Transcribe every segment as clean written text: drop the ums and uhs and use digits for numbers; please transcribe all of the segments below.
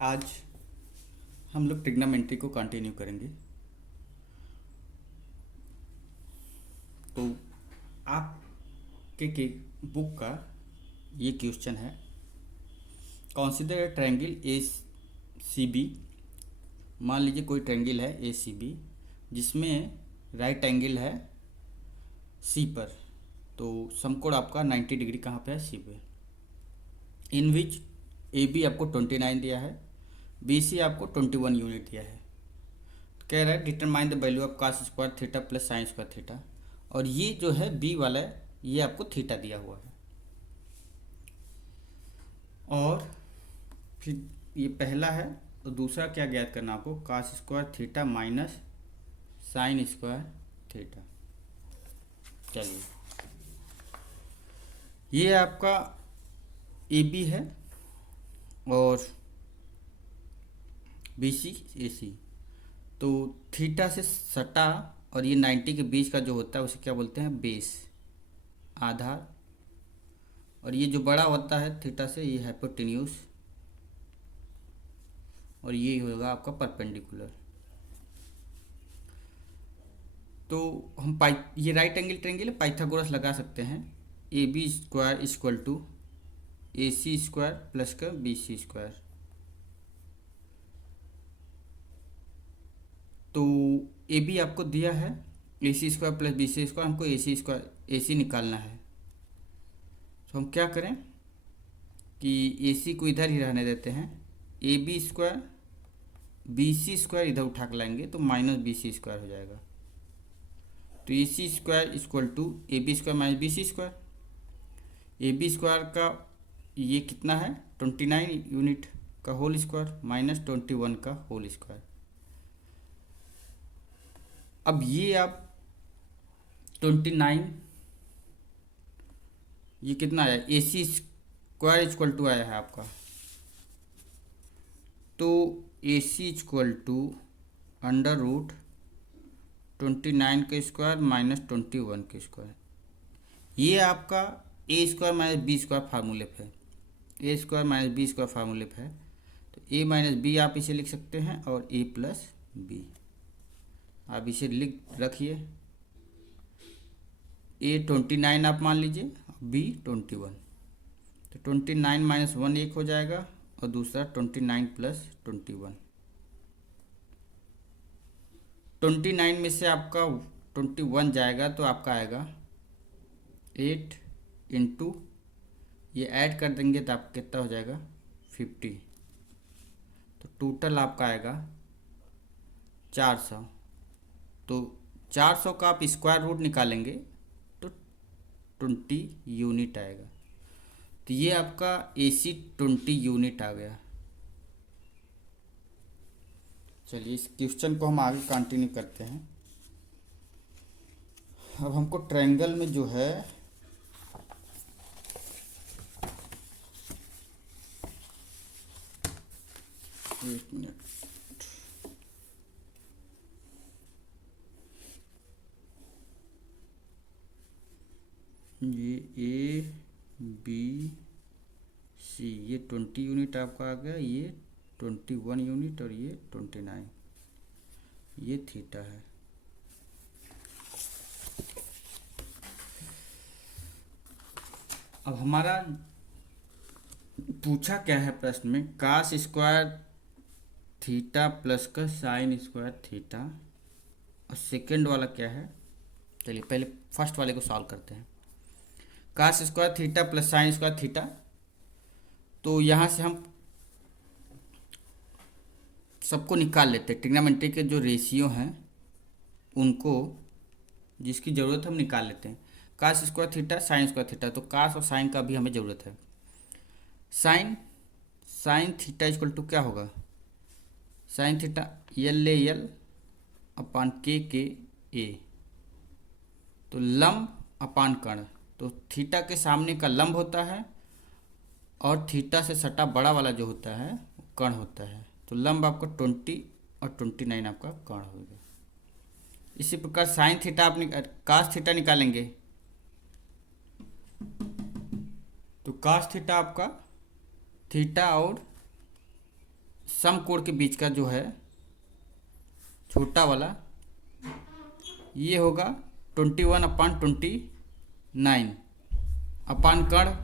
आज हम लोग ट्रिग्नोमेट्री को कंटिन्यू करेंगे। तो आपके के बुक का ये क्वेश्चन है, consider A triangle A C B. मान लीजिए कोई ट्रायंगल है ए सी बी जिसमें राइट एंगल है सी पर। तो समकोण आपका 90 डिग्री कहाँ पे है? सी पे। इन विच ए बी आपको 29 दिया है, बी सी आपको 21 यूनिट दिया है। कह रहा है determine the value of cos square theta plus sine square theta. और ये जो है बी वाला है, ये आपको थीटा दिया हुआ है। और फिर ये पहला है, तो दूसरा क्या ज्ञात करना आपको? cos square theta minus sine square theta. चलिए, ये आपका ए बी है और बी सी ए सी। तो थीटा से सटा और ये 90 के बीच का जो होता है उसे क्या बोलते हैं? बेस, आधार। और ये जो बड़ा होता है थीटा से, ये हाइपोटेन्यूस। और ये होगा आपका परपेंडिकुलर। तो हम ये राइट एंगल ट्रायंगल है, पाइथागोरस लगा सकते हैं। A B square equal to A C square plus का बी सी स्क्वायर। तो ए बी आपको दिया है A C square plus B C square, हमको ए सी स्क्वायर ए सी निकालना है। तो हम क्या करें कि ए सी को इधर ही रहने देते हैं। A B square B C square इधर उठा कर लाएंगे तो माइनस बी सी स्क्वायर हो जाएगा। तो A C square equal to A B square minus B C square. A B square का ये कितना है? 29 यूनिट का होल स्क्वायर माइनस 21 का होल स्क्वायर। अब ये आप 29, ये कितना आया? ए सी स्क्वायर इक्वल टू आया है आपका। तो A C equal to under root 29 का स्क्वायर माइनस 21 का स्क्वायर। ये आपका ए स्क्वायर माइनस बी स्क्वायर फार्मूले पे है। A square minus B square फार्मूले पे है। तो ए माइनस बी आप इसे लिख सकते हैं और ए प्लस बी आप इसे लिख रखिए। ए 29 आप मान लीजिए, बी 21। तो 29 माइनस 1 एक हो जाएगा और दूसरा 29 प्लस 21। 29 में से आपका 21 जाएगा तो आपका आएगा 8 इंटू, ये ऐड कर देंगे तो आपका कितना हो जाएगा? 50। तो टोटल आपका आएगा 400। तो 400 का आप स्क्वायर रूट निकालेंगे तो 20 यूनिट आएगा। तो ये आपका ए सी 20 यूनिट आ गया। चलिए, इस क्वेश्चन को हम आगे कंटिन्यू करते हैं। अब हमको ट्रायंगल में जो है एक मिनट, ये ए बी सी, ये 20 यूनिट आपका आ गया, ये 21 यूनिट और ये 29, ये थीटा है। अब हमारा पूछा क्या है प्रश्न में? कास स्क्वायर थीटा प्लस का साइन स्क्वायर थीटा। और सेकेंड वाला क्या है? चलिए पहले फर्स्ट वाले को सॉल्व करते हैं। Cos square theta plus sine square theta. तो यहाँ से हम सबको निकाल लेते हैं। ट्रिग्नोमेट्री के जो रेशियो हैं उनको, जिसकी ज़रूरत है हम निकाल लेते हैं। Cos square theta sine square theta, तो कास और साइन का भी हमें ज़रूरत है। Sine sine theta equal to क्या होगा? साइन थीटा यल ले यल अपान के ए। तो लंब अपान कर्ण, तो थीटा के सामने का लंब होता है और थीटा से सटा बड़ा वाला जो होता है वो कर्ण होता है। तो लंब आपका 20 और 29 आपका कर्ण होगा। इसी प्रकार साइन थीटा आप कास थीटा निकालेंगे। तो कास थीटा आपका थीटा और सम कोण के बीच का जो है छोटा वाला ये होगा 21/29 अपान कर्ण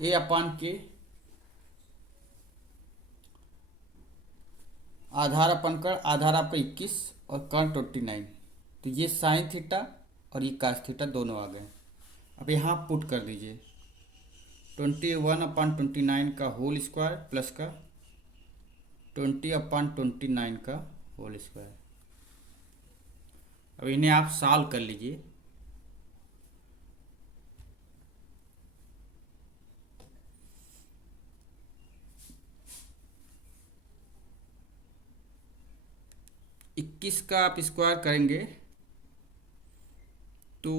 ए अपान के आधार अपन कर्ण, आधार आपका 21 और कर्ण 29। तो ये साइन थीटा और ये कास थीटा दोनों आ गए। अब यहाँ पुट कर दीजिए 21/29 का होल स्क्वायर प्लस का 20/29 का होल स्क्वायर। अब इन्हें आप सॉल्व कर लीजिए। इक्कीस का आप स्क्वायर करेंगे तो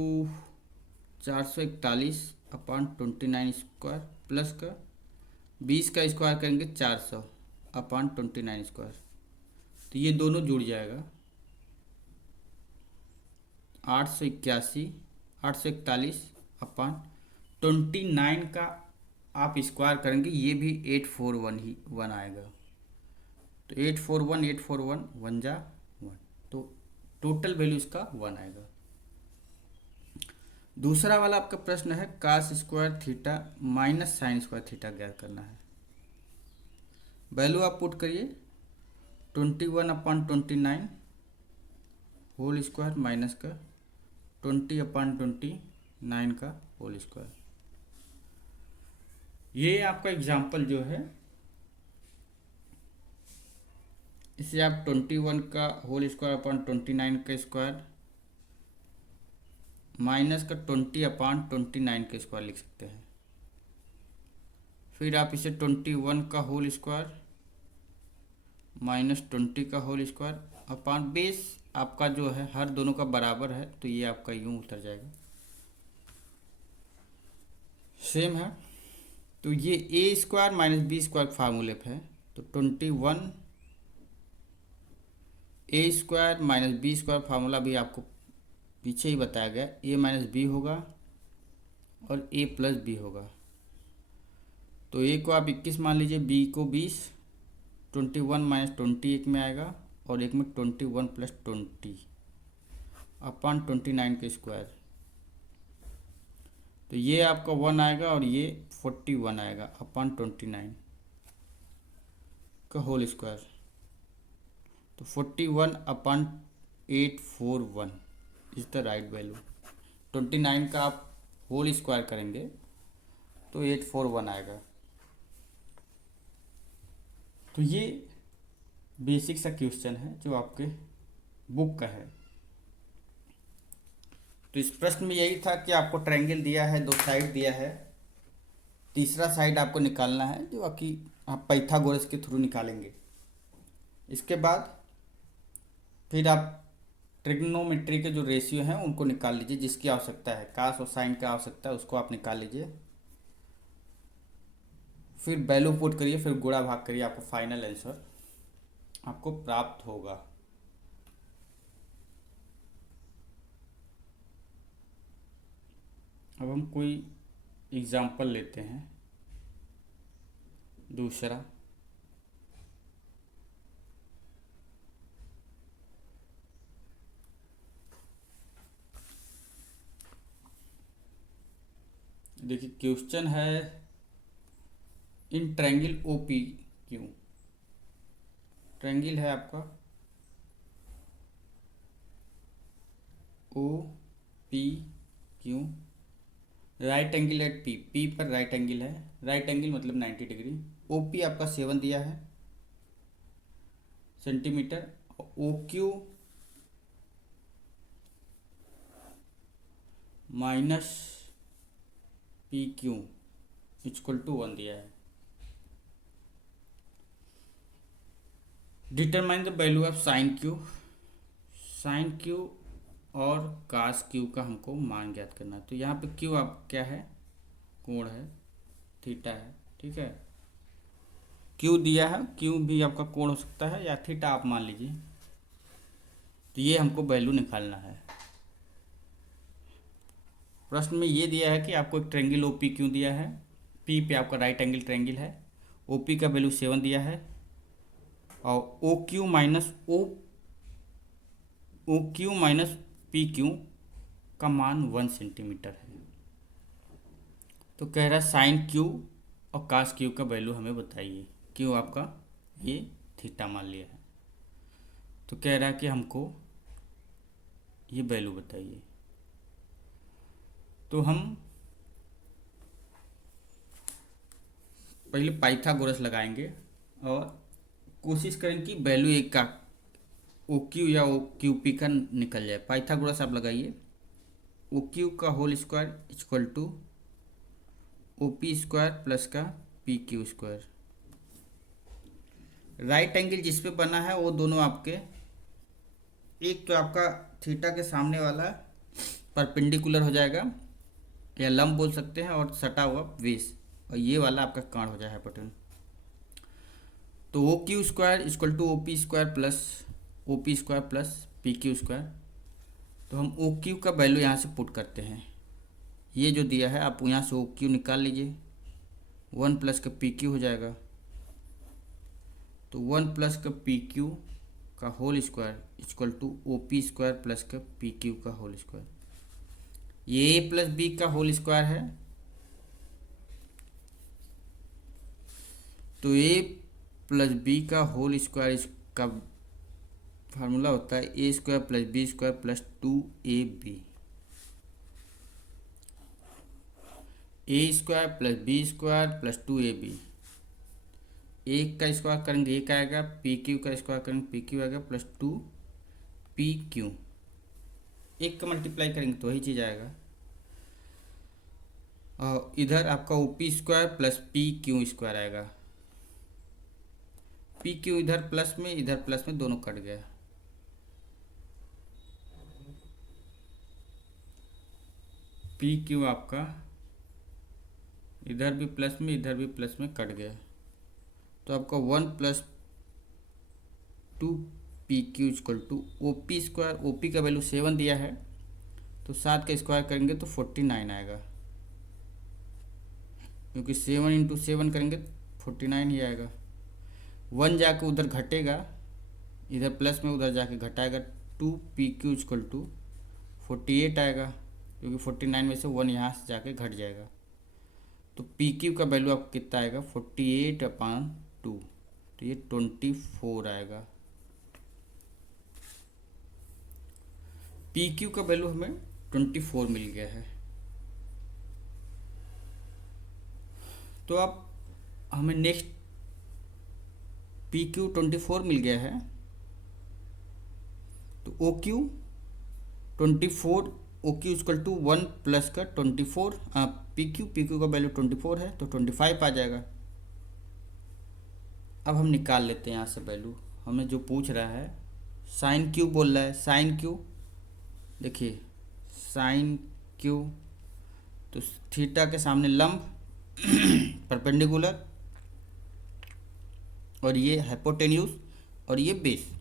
441/29 स्क्वायर प्लस का 20 का स्क्वायर करेंगे 400/29 स्क्वायर। तो ये दोनों जुड़ जाएगा 841/29 का आप स्क्वायर करेंगे, ये भी 841 ही 1 आएगा। तो 841 1 जा 1, तो टोटल वैल्यू इसका 1 आएगा। दूसरा वाला आपका प्रश्न है cos square theta minus sine square theta ज्ञात करना है। वैल्यू आप पुट करिए 21/29 होल स्क्वायर माइनस का 20/29 का होल स्क्वायर। ये आपका एग्जाम्पल जो है इसे आप 21 का होल स्क्वायर अपॉन 29 का स्क्वायर माइनस का 20/29 का स्क्वायर लिख सकते हैं। फिर आप इसे 21 का होल स्क्वायर माइनस 20 का होल स्क्वायर अपॉन बेस आपका जो है हर दोनों का बराबर है, तो ये आपका यूं उतर जाएगा, सेम है। तो ये A square minus B square फार्मूले पे है। तो 21 A square minus B square formula भी आपको पीछे ही बताया गया, ए माइनस बी होगा और ए प्लस बी होगा। तो ए को आप 21 मान लीजिए, बी को 20, 21 माइनस 20 एक में आएगा और एक में 21 प्लस 20 अपॉन 29 के स्क्वायर। तो ये आपका 1 आएगा और ये 41 आएगा अपॉन 29 का होल स्क्वायर। तो 41/841 इज द राइट वैल्यू। 29 का आप होल स्क्वायर करेंगे तो 841 आएगा। तो ये बेसिक सा क्वेश्चन है जो आपके बुक का है। तो इस प्रश्न में यही था कि आपको ट्रायंगल दिया है, दो साइड दिया है, तीसरा साइड आपको निकालना है जो कि आप पाइथागोरस के थ्रू निकालेंगे। इसके बाद फिर आप ट्रिग्नोमेट्री के जो रेशियो हैं उनको निकाल लीजिए, जिसकी आवश्यकता है, कास और साइन की आवश्यकता है, उसको आप निकाल लीजिए। फिर वैल्यू पुट करिए, फिर गुणा भाग करिए, आपको फाइनल आंसर आपको प्राप्त होगा। अब हम कोई एग्जाम्पल लेते हैं दूसरा। देखिए क्वेश्चन है in triangle O P Q. Triangle है आपका O P Q, right angle at P, P पर राइट एंगल है, राइट एंगल मतलब 90 डिग्री। ओ पी आपका 7 दिया है centimetre, O Q minus P Q equal to 1 दिया है। Determine the value of sine Q, sine Q और cos Q का हमको मान ज्ञात करना है। तो यहाँ पे क्यू आप क्या है, कोण है, थीटा है, ठीक है। क्यू दिया है, क्यू भी आपका कोण हो सकता है या थीटा आप मान लीजिए। तो ये हमको वैल्यू निकालना है। प्रश्न में ये दिया है कि आपको एक ट्रायंगल ओ पी क्यू दिया है, पी पे आपका राइट एंगल ट्रायंगल है, ओ पी का वैल्यू 7 दिया है, और O Q minus P Q का मान 1 सेंटीमीटर है। तो कह रहा है साइन क्यू और कास क्यू का वैल्यू हमें बताइए। क्यू आपका ये थीटा मान लिया है, तो कह रहा है कि हमको ये वैल्यू बताइए। तो हम पहले पाइथागोरस लगाएंगे और कोशिश करें कि वैल्यू एक का ओ क्यू या ओ क्यू पी का निकल जाए। पाइथागोरस आप लगाइए। ओ क्यू का whole square equal to O P square plus का P Q square. Right angle जिस पे बना है वो दोनों आपके, एक तो आपका थीटा के सामने वाला परपेंडिकुलर हो जाएगा या लंब बोल सकते हैं, और सटा हुआ बेस, और ये वाला आपका कर्ण हो जाए हाइपोटेनस। तो O Q square equal to O P square plus P Q square. तो हम ओ क्यू का वैल्यू यहाँ से पुट करते हैं। ये जो दिया है आप यहाँ से ओ क्यू निकाल लीजिए, 1 प्लस का पी क्यू हो जाएगा। तो 1 प्लस का पी क्यू का whole square equal to O P square plus का पी क्यू का होल स्क्वायर। ये ए प्लस बी का होल स्क्वायर है, तो ए प्लस बी का होल स्क्वायर इसका फार्मूला होता है A square plus B square plus 2ab। A square plus B square plus 2ab। एक का स्क्वायर करेंगे एक आएगा, पी क्यू का स्क्वायर करेंगे पी क्यू आएगा प्लस 2pq। एक का मल्टीप्लाई करेंगे तो वही चीज़ आएगा। और इधर आपका O P square plus P Q square आएगा। पी क्यू इधर प्लस में दोनों कट गया। पी क्यू आपका इधर भी प्लस में कट गया। तो आपका 1 plus 2pq equal to O P square. O P का वैल्यू 7 दिया है, तो 7 का स्क्वायर करेंगे तो 49 आएगा, क्योंकि 7 इंटू 7 करेंगे 49 ही आएगा। 1 जाके उधर घटेगा, इधर प्लस में उधर जाके घटाएगा, 2pq इक्वल टू 48 आएगा, क्योंकि 49 में से 1 यहाँ से जाके घट जाएगा। तो पी क्यू का वैल्यू आपको कितना आएगा 48/2, तो ये 24 आएगा। पी क्यू का वैल्यू हमें 24 मिल गया है। तो अब हमें नेक्स्ट पी क्यू 24 मिल गया है, तो O Q 24, O Q equal to 1 plus का 24 पी क्यू का वैल्यू 24 है, तो 25 आ जाएगा। अब हम निकाल लेते हैं यहाँ से वैल्यू। हमें जो पूछ रहा है साइन क्यू बोल रहा है। साइन क्यू देखिए, साइन क्यू तो थीटा के सामने लंब परपेंडिकुलर, और ये हाइपोटेन्यूज और ये बेस।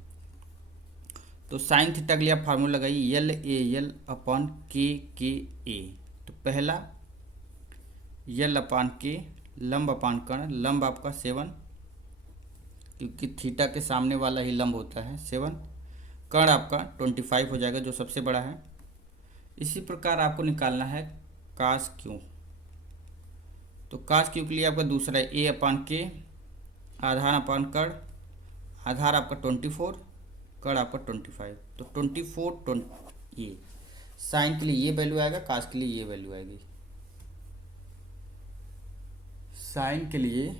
तो साइन थीटा के लिए आप फार्मूला लगाइए L/K A। तो पहला L/K लंब अपान कर्ण, लंब आपका 7, क्योंकि थीटा के सामने वाला ही लंब होता है 7। कर्ण आपका 25 हो जाएगा, जो सबसे बड़ा है। इसी प्रकार आपको निकालना है कास क्यू। तो कास क्यू के लिए आपका दूसरा है A/K, आधार अपान कर्ण, आधार आपका 24, कर्ण आपका 25। तो 24 ये साइन के लिए ये वैल्यू आएगा, कास के लिए ये वैल्यू आएगी। साइन के लिए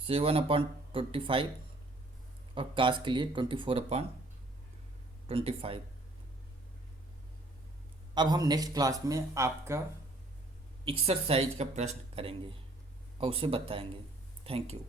7/25 और कास के लिए 24/25। अब हम नेक्स्ट क्लास में आपका एक्सरसाइज का प्रश्न करेंगे और उसे बताएंगे। Thank you.